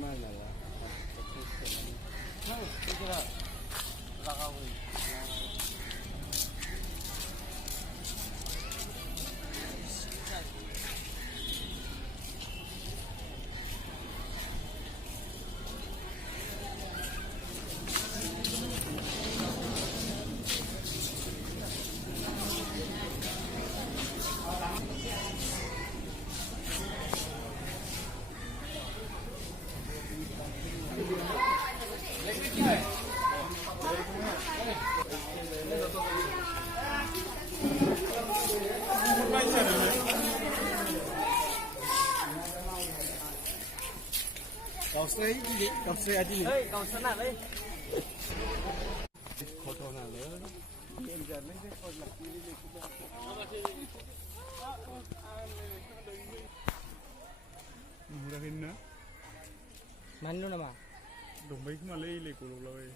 mana lah. Nah, kira rakau. Cậu xe đi. Ê, cậu xe nào đi. Khó thở nào nữa. Em giờ mấy cái con lập đi đi cũng được. Murah hinna. Mana nama? Dombai ku malai le ko loi.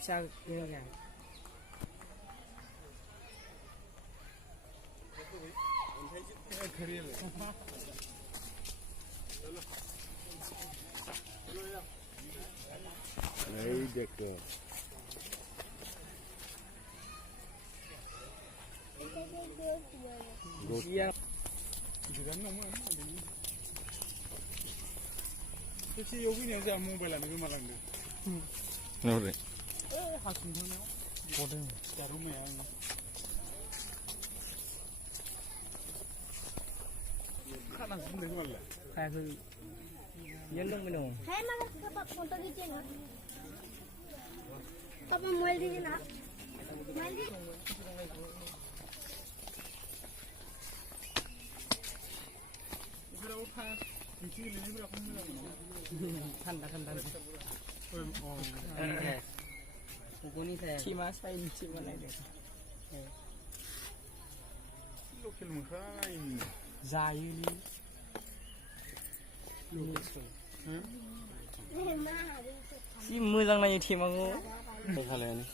Sao ini kan? Khari le. Đấy देखो Iya. Juga nomor ini. Tapi yogi ni aja mobile anu malang deh. Nore. Hakim thonya. Bodoh. Taruh me yang. Kana sini malah. Kayak tu. Yellow minum. है ना पापा फोटो खींचे ना पापा मोबाइल दीजिए ना मोबाइल दीजिए Udah udah. Ini ni berapa minyak? Tanda. Oh. Buku ni saya. Cima saya ini cima lagi. Lokal mungkin ini. Zayu ni. Si muzang nanya tim aku. Kalian.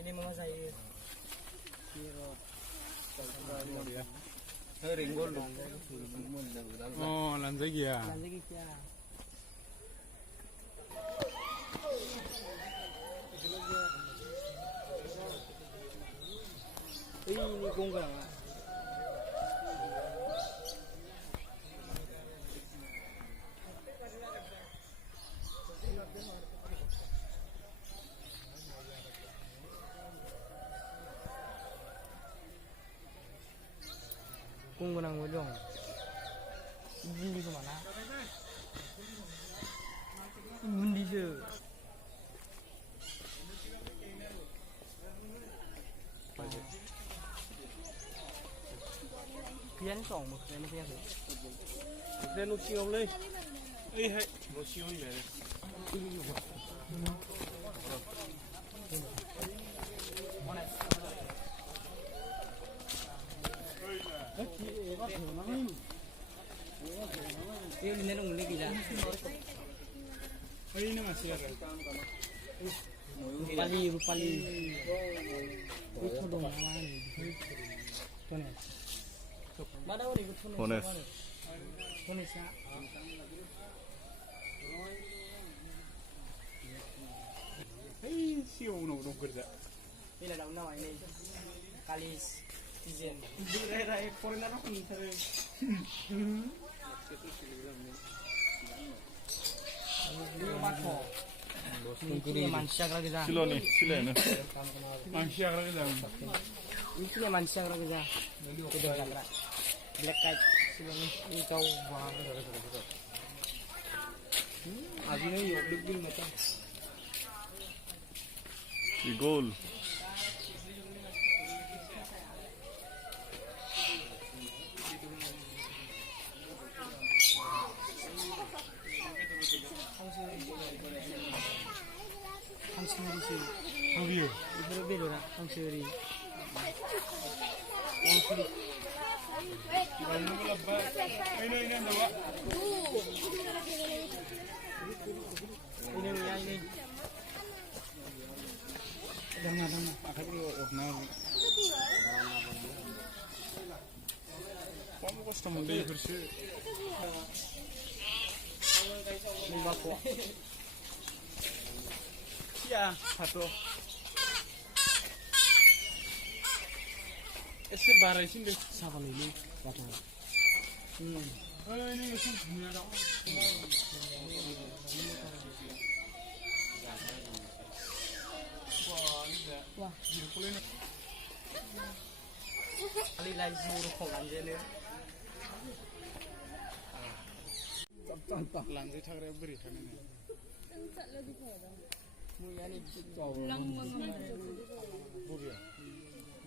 Ini mama saya. Oh, lanjut ya. Lanjut kita. Ini gonggang. Gonggang bolong. Bundi ke mana? Bundi je. Pian song một cái này thế. Lên lúc chiều lên. Ê hay, lúc chiều như này. Ini nenung lagi dah. Ini masih ada. Rupali. Itu dong mana ni? Mana? Mana orang ikut Pones. Pones ya. Hei, siapa nak kerja? Ini ada nama ini. Kalis Tizen. Rai foreigner aku ni saya. Ini macam. Ini manusia lagi dah. Silo nih, silo nih. Manusia lagi dah. Ini manusia lagi dah. Kita dah. Black kite ini kau wah. Aji ni yuk bil macam. Di gol. Hangsuri sih. Review. Itu belo lah hangsuri. Hangsuri. Ini ada apa? Ini. Jangan. Akan ini. Kamu kos teman dia Liverpool. Ya, satu. Ese baraisin deh. Siapa ini? Siapa? Ini mesin punya dong. Wah. Kali lagi suruh kong aja nih. Lanjut cakra beri kan ini. Muyani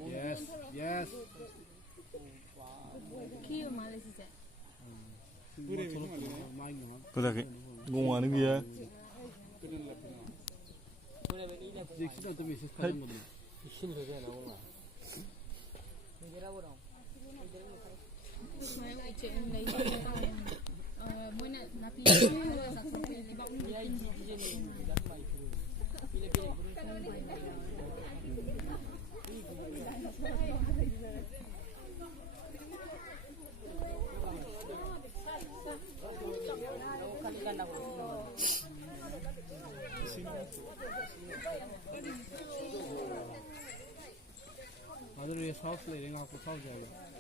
Yes, yes. Kiyo Malaysia. Beri main ni. Kau gong anu dia. Jeksin tu biasa kan mudi. Saya ucap lagi. Mana napi sakit lebak Aduh, ये sauce ले लेंगे आपको sauce जाएगा.